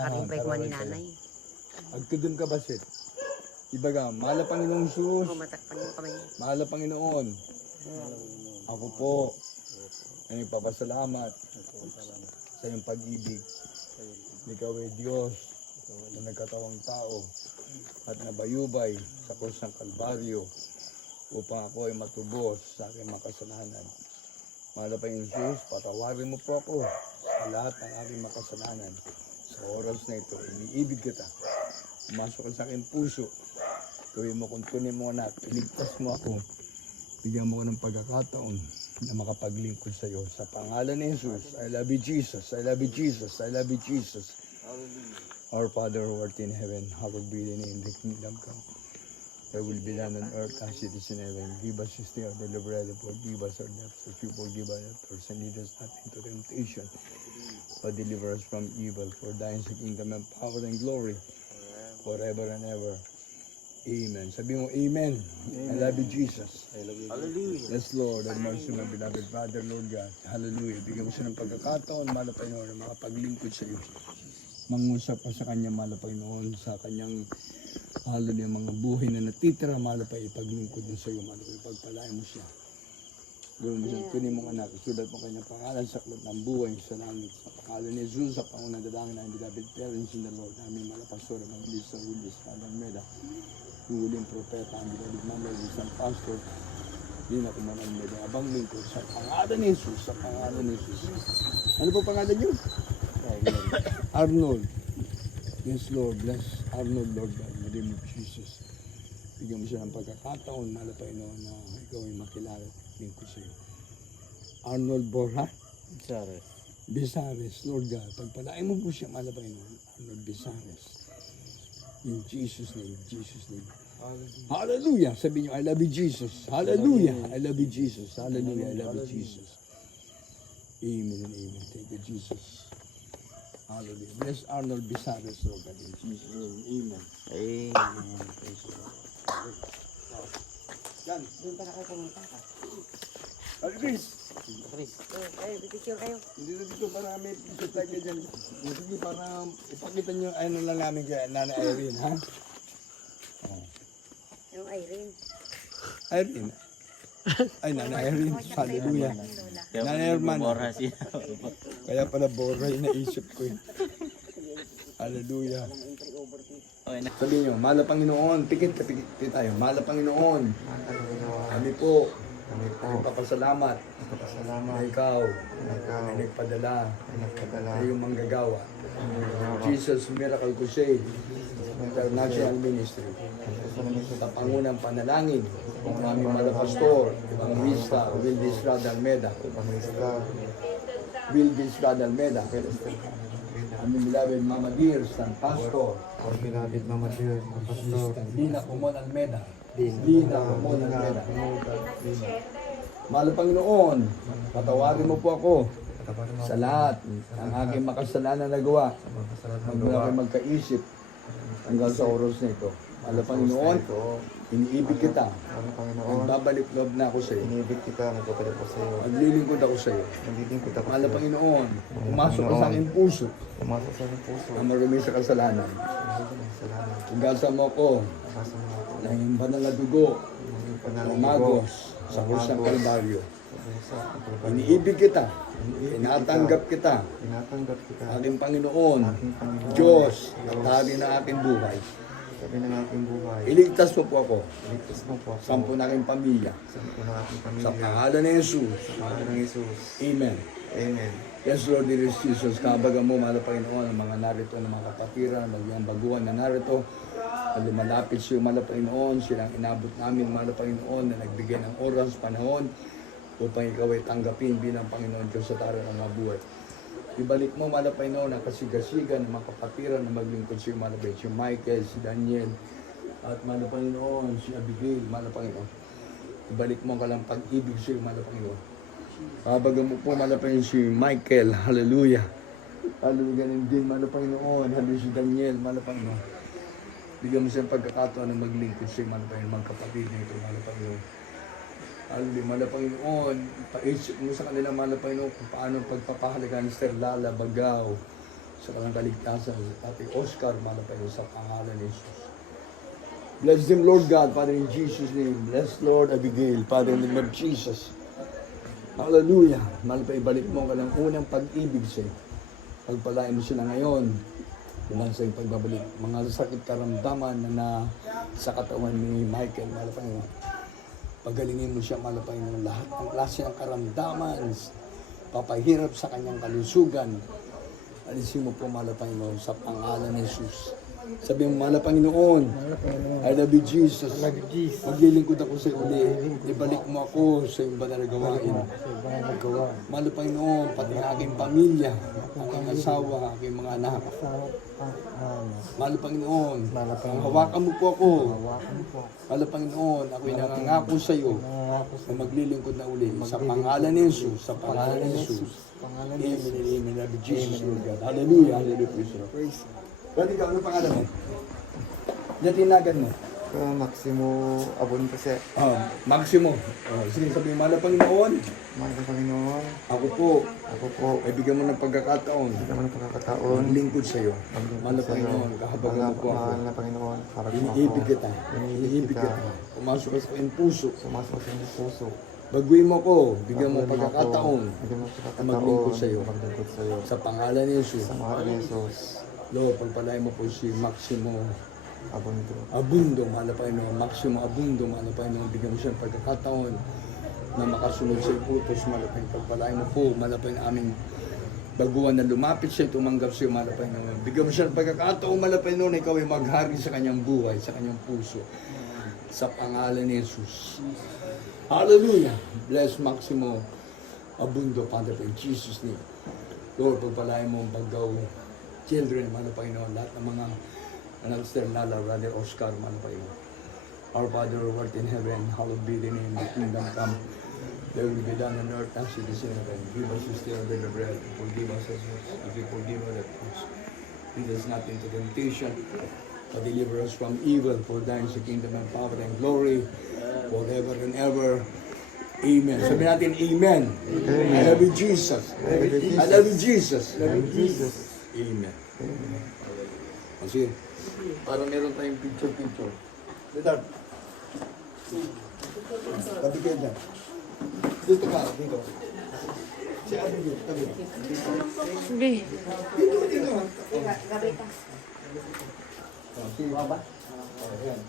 Nakarimpay ko ni nanay. Agtudun ka basit. Ibaga, mahal na Panginoong Sus. Matakpan yung kamay niya. Mahal na Panginoon. Ako po ay nagpapasalamat sa iyong pag-ibig. Ikaw ay Diyos na nagkatawang tao at nabayubay sa krus ng Kalbaryo upang ako ay matubos sa aking makasalanan. Mahal na Panginoong Sus, patawarin mo po ako sa lahat ng aking makasalanan. Sa oras na ito, iniibig kita. Pumasok ka sa aking puso. Gawin mo kung tunin mo anak, iligtas mo ako. Bigyan mo ko ng pagkakataon na makapaglingkod sa iyo. Sa pangalan ni Jesus, I love you Jesus, I love you Jesus, I love you Jesus. Our Father who art in heaven, hallowed be thy name, thy kingdom come. Thy will be done on earth as it is in heaven. Give us this day our daily bread, and forgive us our debts, as we forgive our debtors, and lead us not into temptation, but deliver us from evil. For thine is the kingdom and power and glory, forever and ever. Amen. Sabi mo, Amen. I love you, Jesus. I love you. Hallelujah. Yes, Lord. And mercy, my beloved Father, Lord God. Hallelujah. Bigyan mo siya ng pagkakataon, mahal na Panginoon, na makapaglingkod sa iyo. Mangusap pa sa kanya, mahal na Panginoon, sa kanyang hallelujah, mga buhay na natitira, mahal na pa ipaglingkod mo sa iyo, mahal na ipagpalain mo siya. Gawin mo siyang kunin mong anak, sulat mo kanyang pangalan sa aklat ng buhay sa langit. Sa pangalan ni Jesus, sa pangunang dalangin ng beloved parents in the Lord, aming mga pastor, mga Lisa Willis, Father Meda, yung huling propeta, ang beloved mama, isang pastor, yun ako man ang may abang lingkod sa pangalan ni Jesus, sa pangalan ni Jesus. Ano po pangalan niyo? Arnold. Yes, Lord, bless Arnold, Lord God, in the name of Jesus. Bigyan mo siya ng pagkakataon, mahal na Panginoon, na ikaw ay makilala at lingkod sa iyo. Arnold Borja Sorry. Bisares, Lord God, pagpalain mo po siya, mahal na Panginoon, Arnold Bisares. In Jesus' name, Jesus' name. Hallelujah. Sabi niyo, I love you, Jesus. Hallelujah. I love you, Jesus. Hallelujah. I love you, Jesus. Amen and amen. Thank you, Jesus. Hallelujah. Bless Arnold Bisares, Lord God. In Jesus' name. Amen. Amen. Praise the Lord. Yan. Doon pa na kayo pumunta ka. Ay, Chris. Chris. Kayo, pipicture kayo. Hindi na dito para may picture tayo dyan. Sige, para ipakita nyo ano lang namin kay Nana Irene, ha? Oh. Yung Irene. Irene. Ay, Nana Irene. Hallelujah. Nana Herman. Kaya pala Borja yung naisip ko eh. Hallelujah. Okay na. Sabi nyo, mahal na Panginoon. Pikit tayo. Mahal na Panginoon. Kami po. Nagpapasalamat. Na ikaw ay nagpadala sa iyong manggagawa. Jesus Miracle Crusade International Ministry. Sa pangunang panalangin ng aming mga pastor, Evangelista Wildes Radalmeda. Wildes Radalmeda. Aming beloved Mama Dear, San Pastor. Beloved Mama Dear, Pastor. Dina Kumon Almeda. Dina Kumon Almeda. Mahal na Panginoon, patawarin mo po ako sa lahat ng aking makasalanan na gawa. Magmula kayo magkaisip hanggang sa oras na ito. Mahal na Panginoon, iniibig kita. Nagbabalik loob na ako sa iyo. Inibig kita, nagpapalip ko sa iyo. Maglilingkod ako sa iyo. Naglilingkod ako Mahal sa na iyo. Panginoon, pumasok ka sa aking puso Pumasok sa aking puso. na marumi sa kasalanan. Salamat. Igasa mo ako Nasa mo ako. ng iyong banal na dugo, Naging ng panalangin ko. magos sa krus ng Kalbaryo. Sa Kalbaryo. Iniibig kita, tinatanggap kita, Tinatanggap kita. aking Panginoon, Aking Panginoon. Diyos, at hari na aking buhay. Sabi ng aking buhay. Iligtas mo po ako, Iligtas mo po ako. sampu na aking pamilya, Sampu ng aking pamilya. sa pangalan ni Jesus. Sa pangalan ng Jesus. Amen. Amen. Yes, Lord, dear Jesus, kabaga mo, mahal na Panginoon, ang mga narito, ng mga kapatiran, mga baguhan na narito, na lumalapit sa iyo, mahal na Panginoon, silang inabot namin, mahal na Panginoon, na nagbigay ng oras, panahon, upang ikaw ay tanggapin bilang Panginoon Diyos sa taro ng mga buhay. Ibalik mo, mahal na Panginoon, ang kasigasigan ng mga kapatiran na maglingkod sa iyo, mahal na Panginoon, si Michael, si Daniel, at mahal na Panginoon, si Abigail, mahal na Panginoon. Ibalik mo ka lang pag-ibig sa iyo, mahal na Panginoon. Kabaga mo po, mahal na Panginoon, si Michael, hallelujah. Hallelujah, ganun din, mahal na Panginoon, hallelujah, si Daniel, mahal na Panginoon. Bigyan mo siyang pagkakataon na maglingkod sa iyo, mahal na Panginoon, mga kapatid nito, mahal na Panginoon. Hallelujah, mahal na Panginoon, paisip mo sa kanila, mahal na Panginoon, kung paano pagpapahalaga ni Sir Lala Bagaw, sa kanilang kaligtasan, sa Tatay Oscar, malapayo sa pangalan ni Jesus. Bless them, Lord God, Father, in Jesus' name. Bless Lord Abigail, Father, in the name of Jesus. Hallelujah. Malapayo, balik mo ka ng unang pag-ibig sa iyo. Pagpalain mo sila ngayon, naman sa iyong pagbabalik. Mga sakit karamdaman na sa katawan ni Michael, malapayo, pagalingin mo siya, malapayo, ng lahat ng klase ng karamdaman, papahirap sa kanyang kalusugan. Alisin mo po, Panginoon, sa pangalan ni Jesus. Sabi mo, Panginoon, I love you, Jesus. Maglilingkod ako sa uli. Ibalik mo ako sa iyong banal na gawain. Panginoon, pati ang aking pamilya, aking asawa, aking mga anak. Panginoon, hawakan mo po ako. Panginoon, ako'y nangangako sa iyo na maglilingkod na uli sa pangalan ni Jesus, sa pangalan ni Jesus. Amen and amen. Love you, Jesus, Lord God. Hallelujah, hallelujah. Praise God. Pwede ka, ano pangalan mo? Diyan tinagan mo. Maximo Abon kasi. Maximo. Sige, sabihin mo, Panginoon. Mahal na Panginoon. Ako po. Ako po. Ay bigyan mo ng pagkakataon. Bigyan mo ng pagkakataon. Maglingkod sa iyo. Maglingkod Mahal na sa iyo. Panginoon. Kahabagan mo po ako. Mahal na Panginoon. Harap mo ako. Iniibig kita. Iniibig kita. Pumasok ka sa aking puso. Sumasok sa iyong puso. Baguhin mo ko. Bigyan mo Baguhin mo pagkakataon. ako. Bigyan mo pagkakataon. na maglingkod sa iyo. Maglingkod sa iyo. Sa pangalan ni Jesus. Sa pangalan ni Jesus. Lord, pagpalain mo po si Maximo Abundo. Abundo, mahal na Panginoon. Maximo Abundo, mahal na Panginoon. Bigyan mo siya ng pagkakataon na makasunod sa utos, mahal na Panginoon. Pagpalain mo po, mahal na Panginoon, aming baguhan na lumapit siya, tumanggap siya, mahal na Panginoon. Bigyan mo siya ng pagkakataon, mahal na Panginoon, ikaw ay maghari sa kanyang buhay, sa kanyang puso. Sa pangalan ni Jesus. Hallelujah! Bless Maximo Abundo, Father, in Jesus' name. Lord, pagpalain mo ang bagaw children, mahal na Panginoon, lahat ng mga anak Sister Lala, Brother Oscar, mahal na Panginoon. Our Father who art in heaven, hallowed be the name, the kingdom come. There will be done on earth as it is in heaven. Give us this day our daily bread, and forgive us as we forgive our debtors. Lead us not into temptation, but deliver us from evil. For thine is the kingdom and power and glory, forever and ever. Amen. Sabi natin, Amen. Amen. I love you, Jesus. I love you, Jesus. I love you, Jesus. Amen. Kasi, para meron tayong picture-picture. Dito. Tabi kayo dyan. Dito ka, dito. Si Ate dito, tabi. Dito. Gabi ka. Si Baba. Ayan.